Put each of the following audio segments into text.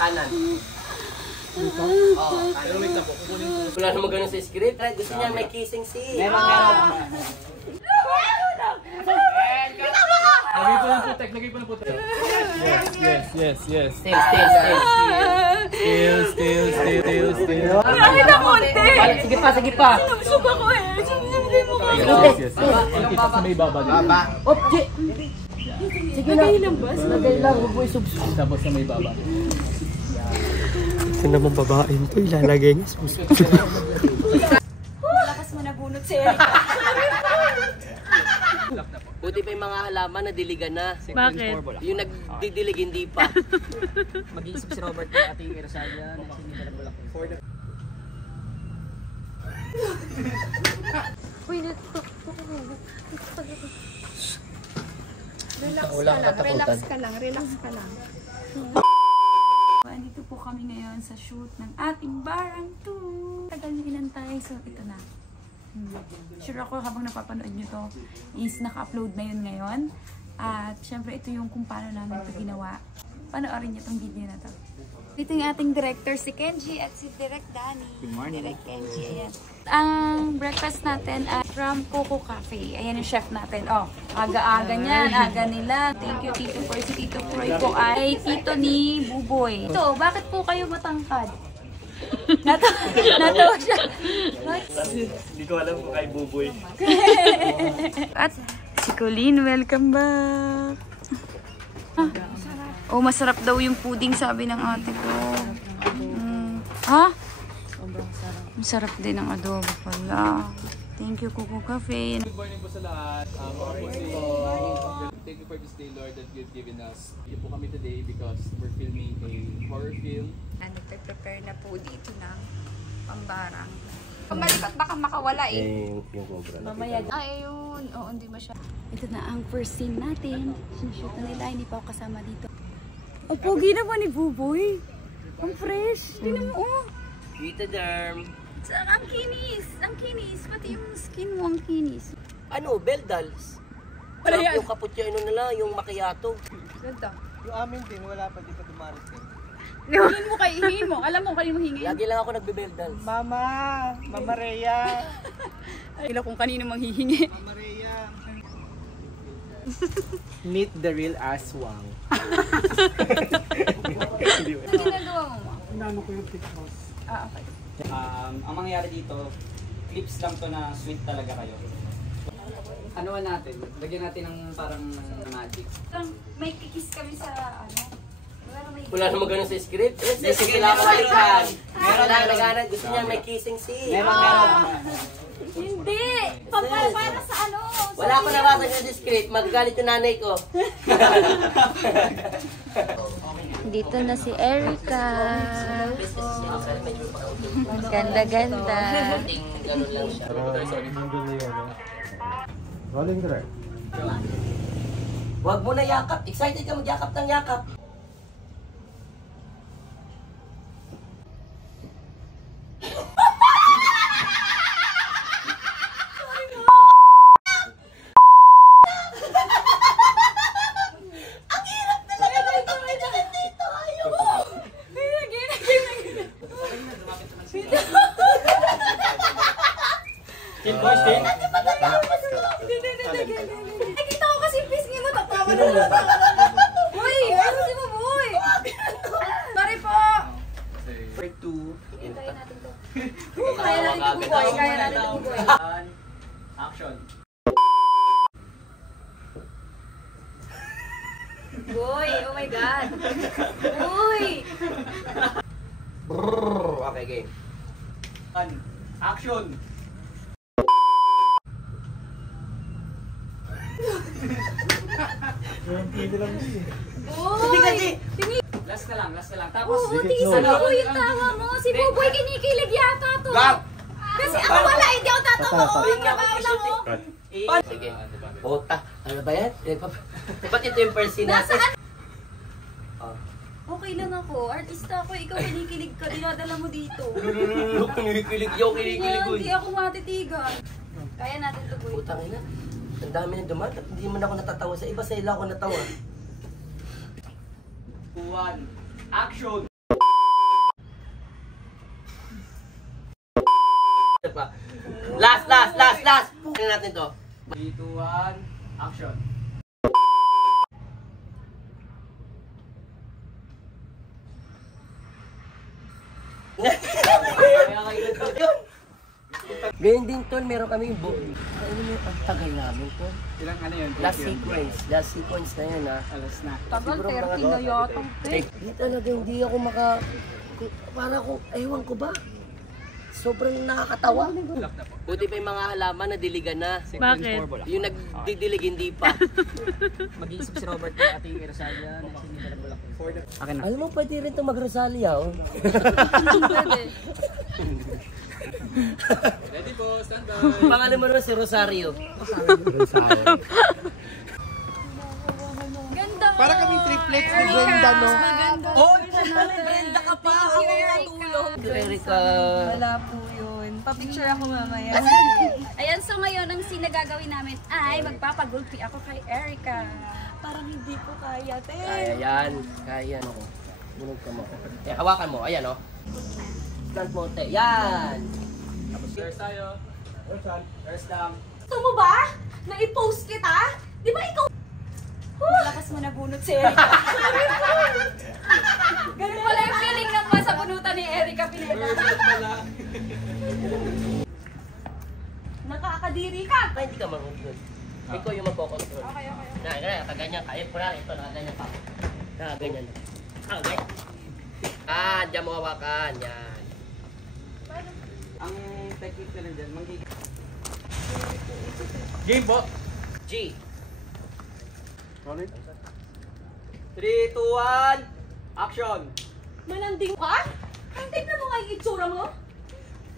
Kanan. Wala naman ganun sa script. Gusto niya may kissing scene. Meron. Lagay po ng putek, lagay po ng putek. Yes. Still. Bakit na konti? Sige pa. Sinubsog ako eh. Hindi mo kaya. Yes. Kita sa may baba din. Opje! Sige lang. Lagay lang, huwag mo isubsog. Tapos sa may baba. Ito naman babaeng to, ilalagay niya susub. Lakas mo nabunot si Erika. Buti pa yung mga halaman na diligan na. Bakit? Yung nagdidilig hindi pa. Mag-iisip si Robert ng ating Rosalia na sinila ng bulak. Uy, relax ka lang. Andito po kami ngayon sa shoot ng ating Barang 2. Tagal na inantay, so ito na. Sure ako habang napapanood nyo to is naka-upload na yun ngayon. At syempre ito yung kung paano namin ito ginawa. Panoorin nyo itong video na to. Ito yung ating director si Kenji at si Direk Danny. Good morning. Direk Kenji, ayan. Ang breakfast natin ay from Coco Cafe. Ayan yung chef natin. Oh, aga-aga niyan, aga nila. Thank you Tito Proy. Si Tito Proy po ay tito ni Buboy. Ito, bakit po kayo matangkad? Natawa siya. Hindi ko alam kung kay Buboy. At si Colleen, welcome back. Oh, masarap daw yung pudding, sabi ng ate ko. Ha? Masarap din ang adobo pala. Thank you, Coco Cafe. Good morning po sa lahat. Thank you for this day, Lord, that you've given us. Dito po kami today because we're filming a horror film. Nagpe-prepare na po dito ng pambarang. Pamalikot baka makawala eh. Yung cobra na. Mamaya. Ayun. Oo, hindi masyado. Ito na ang first scene natin. Sinushoot na nila. Hindi pa ako kasama dito. Oh, pogi na ba ni Buboy? Ang fresh. Tingnan mo, oh. Tita Derm. Ang kinis. Ang kinis. Pati yung skin mo ang kinis. Ano, Beldals. Sarap yung cappuccino nila, yung macchiato. Ganda. Yung amin din, wala pa di pa dumarating. Hingin mo kay hingin mo. Alam mo kanino hingin? Lagi lang ako nagbe-Beldals. Mama Rhea. Alam kung kanino manghihingi. Mama Rhea. Meet the real aswang. Ano ginagawa mo? Inano ko yung TikTok. Ah, okay. Ang mangyayari dito, clips lang to na sweet talaga kayo. Ano natin? Lagyan natin ng parang magic. May kikis kami sa ano. Wala naman ganun sa script. Sa script lang ako balikan. Meron lang naghanap. Gusto niya may kissing scene. Meron. Hindi! Para sa ano? Wala ko nabasa sa script. Magagalit yung nanay ko. Dito na si Erika. Ganda-ganda. Ganun lang siya. Rolling direct. Huwag mo na yakap. Excited ka magyakap ng yakap. Nakita ko kasi pisngi mo, tatawa na lang. Uy, ano si Buboy? Sorry po. Part 2. Kaya natin to. Kaya natin to, Buboy. Kaya natin to, Buboy. Action! Boy, oh my God. Boy! Okay, game. Action! Boy! Last na lang. Tapos, Oo, tingin sa Buboy yung tawa mo. Si Buboy kinikilig yata to. Kasi ako wala, hindi ako tatawa. Trabaho lang mo. Sige. Ota. Ano ba yan? Ba't ito yung first scene natin? Okay lang ako. Artista ako. Ikaw kinikilig ka. Dinadala mo dito. Kinikilig yun, kinikilig ko. Hindi ako matitigan. Kaya natin to, Boy. Putang ina. Ang dami na dumat. Hindi man ako natatawa sa iba. Sa ila ako natawa. 1, action! natin to. 3, 2, 1, action. Ganyan din tol, meron kami yung ano mo, ang tagal namin tol. Ilang ano yun? Last sequence na yan ha. Alas na. Tagal, 30 na yata. Di talaga, hindi ako para ko, ewan ko ba? Sobrang nakakatawa. Buti pa yung mga halaman na diligan na. Bakit? Yung nagdidilig hindi pa. Mag-iisip si Robert ng ating Rosalia. Akin na. Alam mo, pwede rin itong mag-Rosalia oh. Ready po, stand by. Pangalan mo naman si Rosario. Ganda mo! Para kaming triplets ni Brenda, no? Oh, Brenda ka pa! Ako natulog! Erika! Wala po yun. Pa-picture ako mamaya. Ayan, so ngayon, ang sinagagawin namin ay magpapagulpi ako kay Erica. Parang hindi ko kaya, te. Kaya yan. Kaya yan ako. Bunog ka mo. Eh, hawakan mo. Ayan oh. Stand mo, te. Yan! Tapos stairs tayo. First down. Gusto mo ba? Na i-post kita? Di ba ikaw? Malakas mo na bunot si Erica. Ganun pala yung feeling ng sa bunutan ni Erica Pineda. Nakakadiri ka. Ay, hindi ka marunong. Ikaw yung magkocontrol. Okay. Kaganyan ka. Ayun, kunwari, ito, nakaganyan ka. Nakaganyan. Okay. Diyan mo hawakan. Yan. Ang technique na rin dyan, Game po. G. 3, 2, 1, action! Malanding ka? Tignan mo nga yung itsura mo.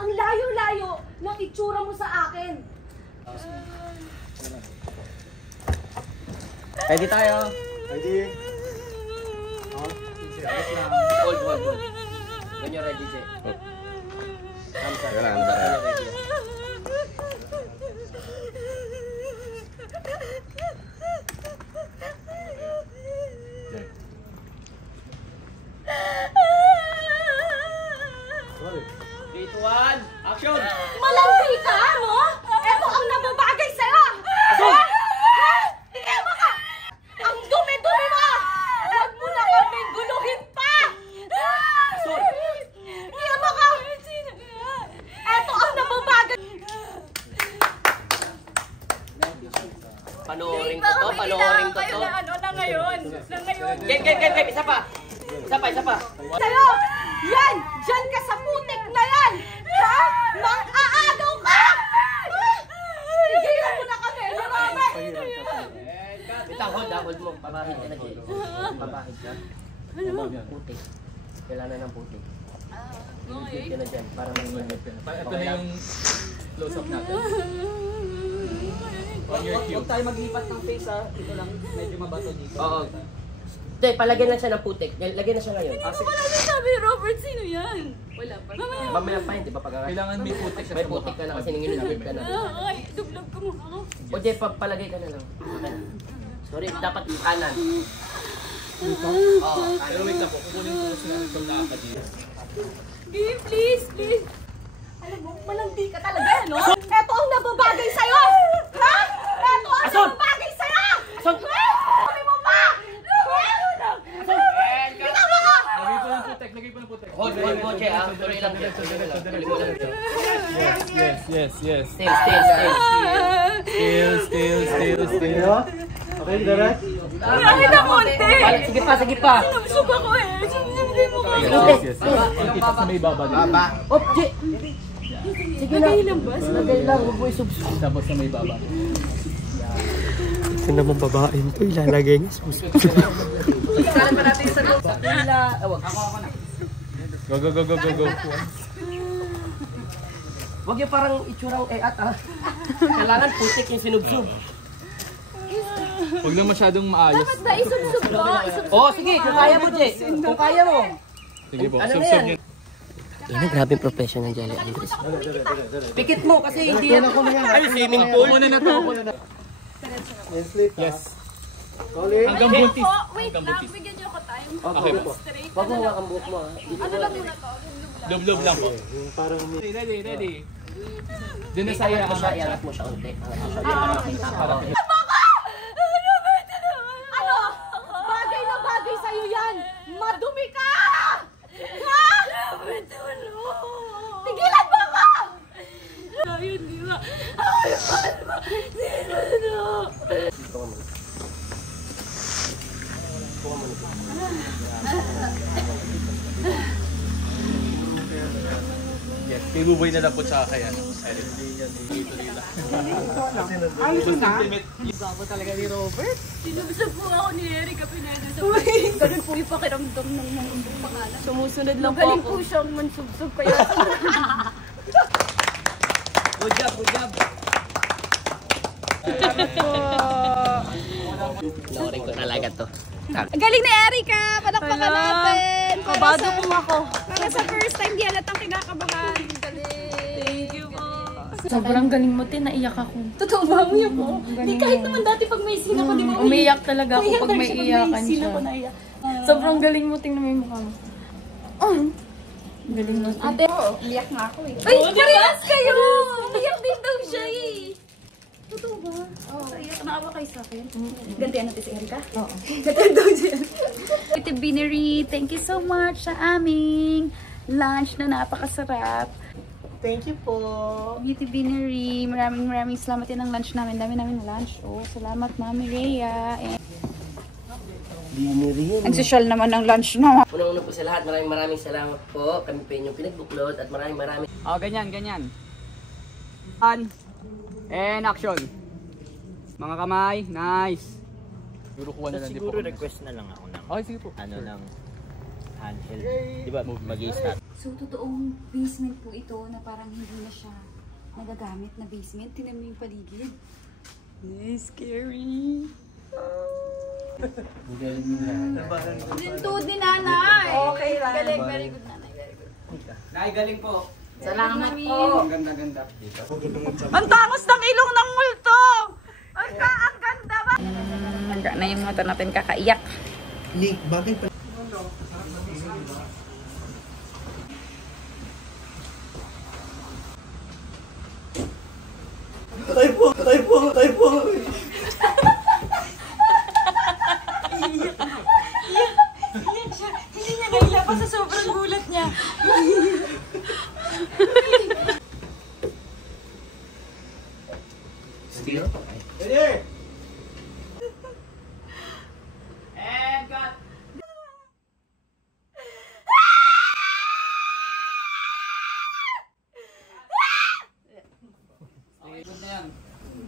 Ang layo-layo ng itsura mo sa akin. Ready tayo. Ready? Hold. When you're ready, Jay. Hamza. Action! Malandi ka, mo? Ito ang nababagay sa'yo! Ema ka! Ang dumi-dumi mo! Huwag mo na kaming guluhin pa! Ema ka! Ito ang nababagay! Panoorin ko to. Ano na ngayon? Game. Isa pa. Sa'yo! Yan! Diyan ka sa putik na yan! Ha? Mang-aagaw ka! Tigilan mo na kami! Robert! Ito, hold mo. Pabahid ka na, Jay. Pabahid ka. Putik. Kailangan ng putik. Putik ka na dyan. Para mag-init. Ito na yung close-up natin. On your cue. Huwag tayo maglipat ng face ha. Ito lang, medyo mabato dito. Oo. Hindi, palagyan lang siya ng putik. Lagyan na siya ngayon. Hindi mo pala sabi, Robert, sino yan? Wala pa. Mamaya pa yun, di ba? Kailangan may putik siya May sa putik mukha. ka na kasi ninginigit ka na. Ay, dublog ka mo ako. O Jay, palagay ka na lang. Sorry, dapat kanan. Oo, Pero wait lang po, kukunin ko sila ng pagkaka dito. Game, please. Alam mo, malandi ka talaga, no? Ito ang nababagay sa'yo! Ha? Ito ang nababagay sa'yo! Ason! Sabi mo pa! Bitaw mo ka! Lagay po ng putik. Hold mo, Jay, ah. Tuloy lang siya. Tuloy mo lang siya. Yes. Still. Still. Okay, Dara? Ay, na konti! Sige pa. Suba ko eh. Hindi mo ka. Yes. Kita sa may baba din. Oh, Jay. Sige na. Lagay lang, huwag mo isubsub. Tapos sa may baba. Ito naman babaeng to, ilalagay niya sa puso. Ikalan pa natin sa loob. Sa pila. Awag. Go. Huwag yung parang itsurang at ah. Kailangan putik yung sinubsub. Huwag lang masyadong maayos. Dapat ba isubsub ko? Oh, sige, kung kaya mo, Jay. Kung kaya mo. Sige po, Ano na sub-sub yan? niya. Yan ang grabe professional Jelly Andres. Pikit mo kasi hindi yan. Ay, swimming pool. Una na to. Yes. Hanggang buntis. Wait lang, bigyan niyo ako time. Okay po. Straight. Huwag mo hawak ang buhok mo, ha? Ano lang muna to? Love lang po. Ready. Doon na saya Iangat mo siya, iangat mo siya unti. Ano? Bagay na bagay sa'yo yan! Madumi ka! Ha? Tigilan mo ako! Ayun, di ba? Yes, kay Buboy na lang po tsaka kay ano. Bago talaga ni Robert. Sinubsab po ako ni Erica Pineda sa ganun po yung pakiramdam ng mga pangalan. Sumusunod lang po ako. Galing po siyang mansubsob kaya. Good job, good job. Nawarin ko talaga to. Galing ni Erica! Palakpakan natin! Kabado po ako. Para sa first time, di halatang kinakabahan. Thank you po. Sobrang galing mo, Tin. Naiyak ako. Totoo ba? Umiyak po. Di kahit naman dati pag may scene ako, di ba? Umiyak talaga ako Umiyak pag talaga may siya iyakan scene siya. ako naiyak. Sobrang galing mo, tingnan mo yung mukha mo. Galing mo, Tin. Ate, umiyak nga ako eh. Ay, parehas kayo! Umiyak din daw siya eh. Totoo ba? Oo. Naawa kayo sa akin? Gantihan natin si Erica? Oo. Gantihan daw siya. Ate Binary, thank you so much sa aming lunch na napakasarap. Thank you po. Beauty Binary, maraming salamat din ang lunch namin. Dami namin na lunch. Oh, salamat Mami Rhea. Biniri. Ang social naman ng lunch na. Unang-una po sa lahat, maraming salamat po. Kami po inyong pinagbuklod at maraming Oh, ganyan, ganyan. And action. Mga kamay, nice. Siguro kuha na lang din po. Siguro request na lang ako ng Okay, sige po. ano lang handheld. Di ba mag-i-start? So, totoong basement po ito na parang hindi na siya nagagamit na basement. Tingnan mo yung paligid. Scary. Lintod ni nanay. Okay lang. Galing, very good nanay. Very good. Nay, galing po. Salamat po. Ang ganda-ganda. Ang tangos ng ilong ng multo! Ang ganda ba? Na yung mata natin kakaiyak. Nick, bakit pa? Patay po! Patay po! Patay po! Hindi niya nailabas sa sobrang gulat niya. Still? Ready? And cut. Okay, good na yan.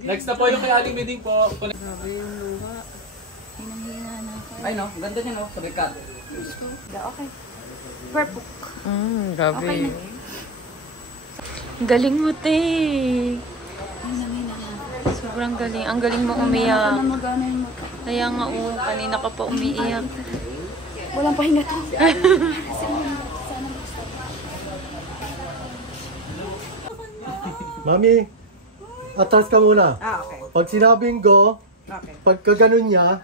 Next na po yung kay Aling Meding po. Ay no, ganda niya no, sabi cut. Okay. Perfect. Grabe. Okay na. Galing mo, te. Sobrang galing. Ang galing mo umiyak. Magana yung mata. Kaya nga, kanina ka pa umiiyak. Walang pahinga to. Mami, atras ka muna. Okay. Pag sinabing go, Okay. pagka ganun niya,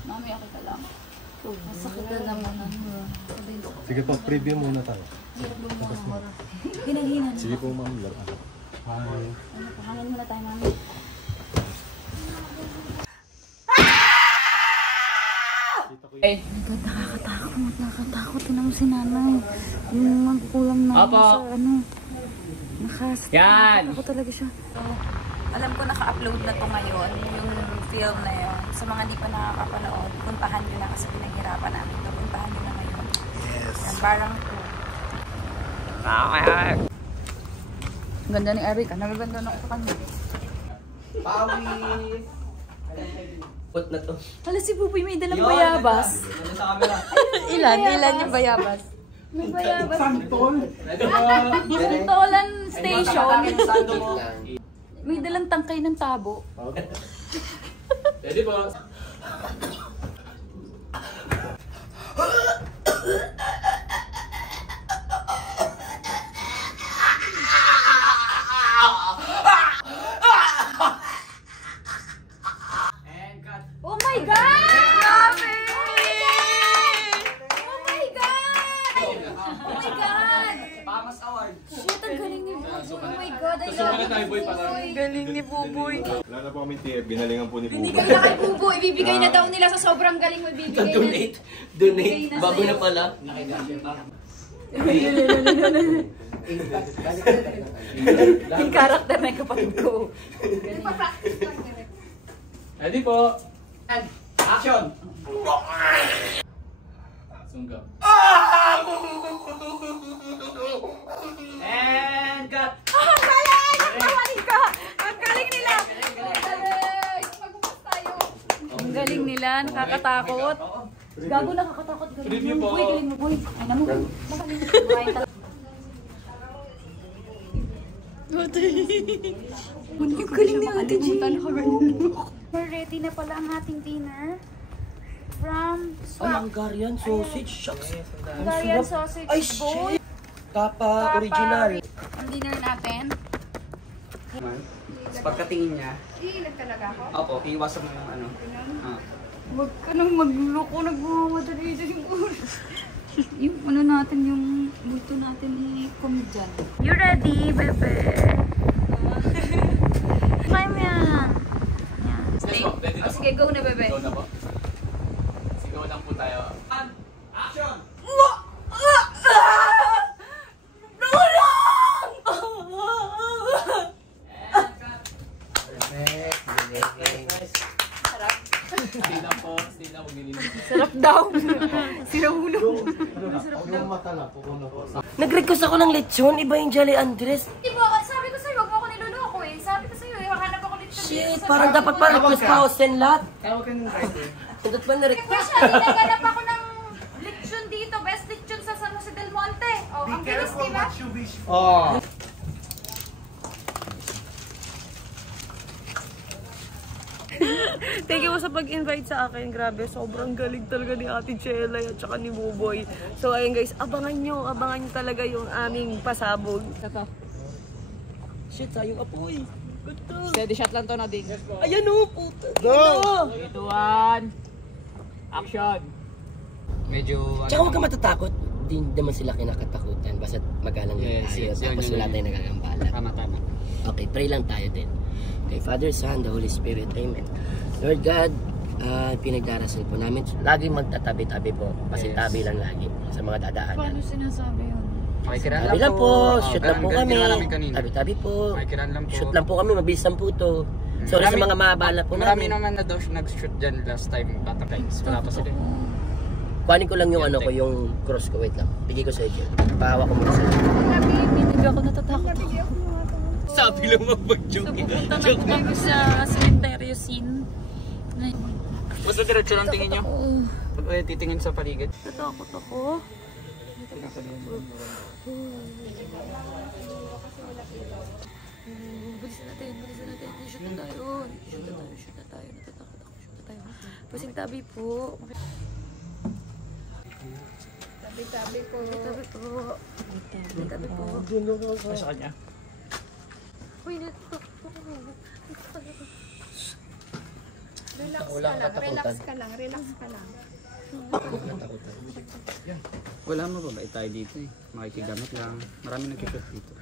Mami, ako ka lang. Masakit na naman. sige po, preview muna tayo. Hinag-hinag. Sige po, ma'am. Hi. Hangin muna tayo, mami. Nakakatakot. Tinan mo si nanay. Yung magkulam na Opo. sa ano. Yan. Ako talaga siya. Alam ko naka-upload na to ngayon, yung film na yun. Sa mga di pa nakakapanood, puntahan nyo na kasi pinaghirapan namin ito. Puntahan nyo na ngayon. Yes. Yan, parang ganda ni Erica. Nagaganda na ako sa kanya. Pawi. Put na to. Hala, si Buboy may dalang bayabas. Ganda sa camera. Ilan yung bayabas? May bayabas. Ready po. Santolan Station. Sando mo. May dalang tangkay ng tabo. Ready po. And cut. Oh my God! Grabe! Gusto mo na tayo, boy, para... Galing ni Buboy. Wala na po kami TF, binalingan po ni Binigay na kay Bubo. Ibibigay na daw nila sa sobrang galing mo. Ibibigay na. Donate. Bago na pala. Yung karakter na yung kapatid ko. Nagpa-practice lang direct. Ready po. And action! Sunggap. And cut! Ang galing! Nagpawaling ka! Ang galing nila! Magbukas tayo. Ang galing nila, nakakatakot. Gago, nakakatakot. Preview po. Boy, galing mo, boy. Ay, naman. Ang galing ni Ate G. We're ready na pala ang ating dinner. From Swap. Hungarian sausage. Shucks. Hungarian sausage bowl. Tapa original. Ang dinner natin. Sa pagkatingin niya, Iilag talaga ako. opo, iiwasan mo yung ano. Huwag ka nang magloko, nagmamadali yung oras. Yung ano natin, yung multo natin i-comedian. You ready, bebe? Kaya mo yan. Yes po, ready na po. Sige, go na, bebe. Go na po. Sigaw lang po tayo. Action! Stay lang po. Stay lang. Huwag nilinis. Sarap daw. Sira ulo. Yung mata na, pupuno po. Nag-request ako ng lechon. Iba yung Jolly Andres. Diba, sabi ko sa'yo, huwag mo ako niloloko eh. Sabi ko sa'yo, hanap ako dito. Shit, parang dapat pa request pa ako send lahat. Tawag ka nung driver. Sundot ba na-request? Kasi naghanap ako ng lechon dito. Best lechon sa San Jose del Monte. Oh, ang bilis, diba? Oh. Thank you sa pag-invite sa akin. Grabe, sobrang galing talaga ni Ate Chelay at saka ni Buboy. So ayun guys, abangan nyo talaga yung aming pasabog. Shit, sayong apoy. Steady shot lang to na ding. Ayan o, puta. Go! 3, 2, 1. Action! Medyo, Tsaka huwag ka matatakot. Hindi naman sila kinakatakutan. Basta magalang lang tayo. Tapos wala tayong nagagambala. Tama. Okay, pray lang tayo din. Kay Father, Son, the Holy Spirit. Amen. Lord God, pinagdarasal po namin. Lagi magtatabi-tabi po. Pasintabi lang lagi sa mga dadaanan. Sinasabi yun? Makikiran Tabi lang po. Shoot lang po kami. Ginawa namin kanina. Tabi-tabi po. Makikiran lang po. Shoot lang po kami. Mabilis lang po to. Sorry sa mga mabala po Marami namin. naman na daw nag-shoot dyan last time. Bata guys. Wala pa sila. Kuhanin ko lang yung ano ko, yung cross ko. Wait lang. Bigay ko sa iyo. Pahawa ko muna sa iyo. Hindi ako natatakot ako. Sabi lang mag-joke. So pupunta na po kami sa cemetery scene. Basta diretso lang tingin nyo. Oo. Pag titingin sa paligid. Natakot ako. Bilisan natin. Shoot na tayo. Shoot na tayo. Natatakot ako. Shoot na tayo. Pasing tabi po. Tabi-tabi po. Tabi po. Tabi po. Sa kanya. Uy, natatakot ako. Relax ka lang. Relax ka lang. Wala, mababait tayo dito eh. Makikigamit lang. Marami nag-shoot dito.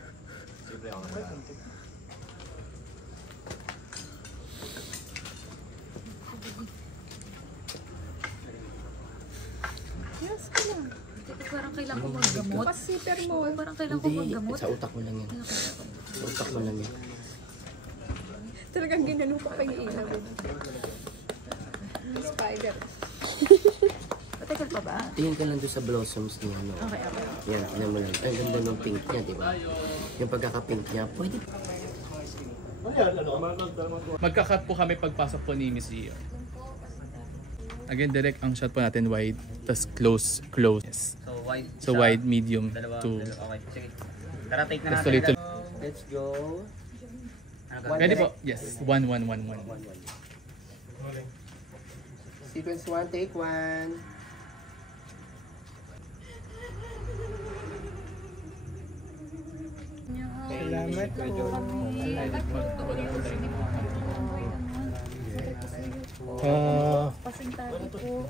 Yes ka lang. Parang kailangan ko maggamot. Pasiper mo. Parang kailangan ko maggamot. Sa utak mo lang yan. Sa utak mo lang yan. Talagang ginano pa pa yung ilaw. Spider. Matagal pa ba? Tingin ka lang doon sa blossoms niya. No? Okay. Yan, tingnan mo lang. Ang ganda ng pink niya, di ba? Yung pagkaka-pink niya, pwede. Magka-cut po kami pagpasok po ni Miss Gio. Again, direct ang shot po natin wide, tas close. Yes. So wide, medium, to... Okay, sige. Tara, take na Let's natin. tuloy. Let's go. Ready po? Yes. 1, 1, 1, 1. Sequence 1, take 1. Salamat po. Pasing tabi po.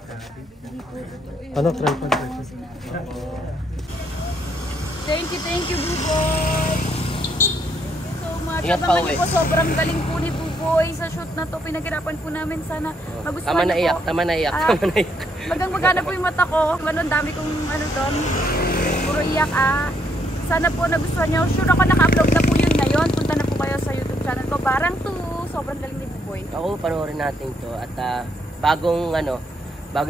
Hindi po totoo yun. Ano, try pa. Thank you, Buboy! Thank you so much. Ingat pa Abangan uwi. niyo po, sobrang galing po ni Buboy sa shoot na to. Pinaghirapan po namin. Sana magustuhan Tama na niyo iyak, po. tama na iyak, Ah, tama na iyak. Magang magana po yung mata ko. Ano, ang dami kong ano doon. Puro iyak Sana po nagustuhan niyo. Sure ako naka-upload na po yun ngayon. Punta na po kayo sa YouTube channel ko. Barang 2. Sobrang galing ni Buboy. Ako, panoorin natin to. At bagong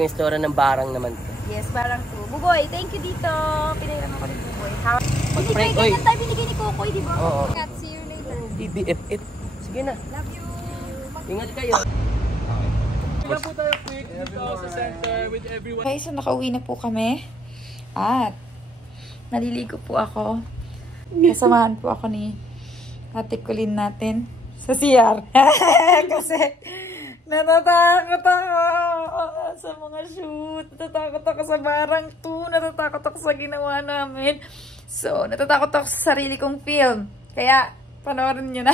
istorya ng barang naman to. Yes, Barang 2. Buboy, thank you dito. Pinailan ako ni Buboy. Mag-prank, Binigay oy. ganyan tayo binigay ni Kokoy, di ba? Oo. Ingat, see you later. BBFF. Sige na. Love you. Ingat kayo. Wala po tayo quick dito sa center with everyone. Okay, so nakauwi na po kami. At naliligo po ako. Kasamahan po ako ni Ate Colleen natin sa CR. Kasi natatakot ako sa mga shoot. Natatakot ako sa Barang 2. Natatakot ako sa ginawa namin. So, natatakot ako sa sarili kong film. Kaya, panoorin nyo na.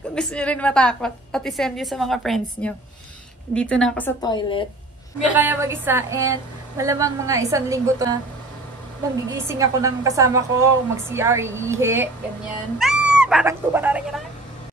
Kung gusto nyo rin matakot. At isend nyo sa mga friends nyo. Dito na ako sa toilet. Hindi kaya mag-isa. And malamang mga 1 linggo to na magigising ako ng kasama ko. Mag-CR, iihi. Ganyan. Barang 2, panoorin nyo na.